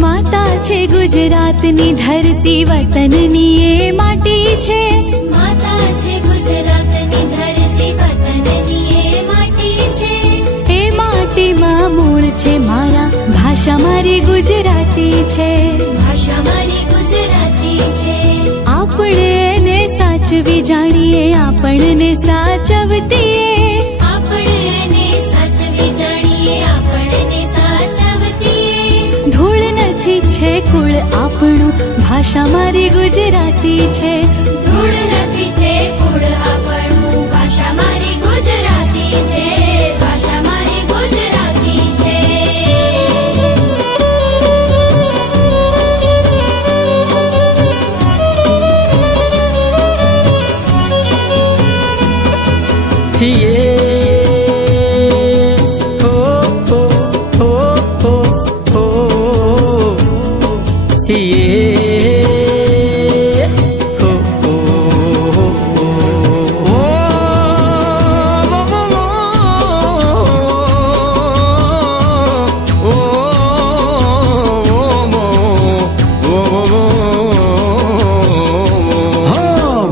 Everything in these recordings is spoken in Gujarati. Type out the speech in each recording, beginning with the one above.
માતા છે ગુજરાતની ધરતી, વતનની એ માટી છે. માતા છે ગુજરાતની ધરતી, વતનની એ માટી છે. એ માટીમાં મૂળ છે મારા, ભાષા મારી ગુજરાતી છે. ભાષા મારી ગુજરાતી છે. આપણે એને સાચવી જાણીએ, આપણને સાચવતીએ. આપણે એને સાચવી જાણીએ, આપણને સાચવતીએ. ધૂળ નથી છે કુળ આપણું, ભાષા મારી ગુજરાતી છે. ધૂળ નથી છે કુળ આપણું, ભાષા મારી ગુજરાતી છે. ભાષા મારી ગુજરાતી છે.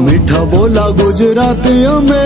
મીઠા બોલા ગુજરાતી અમે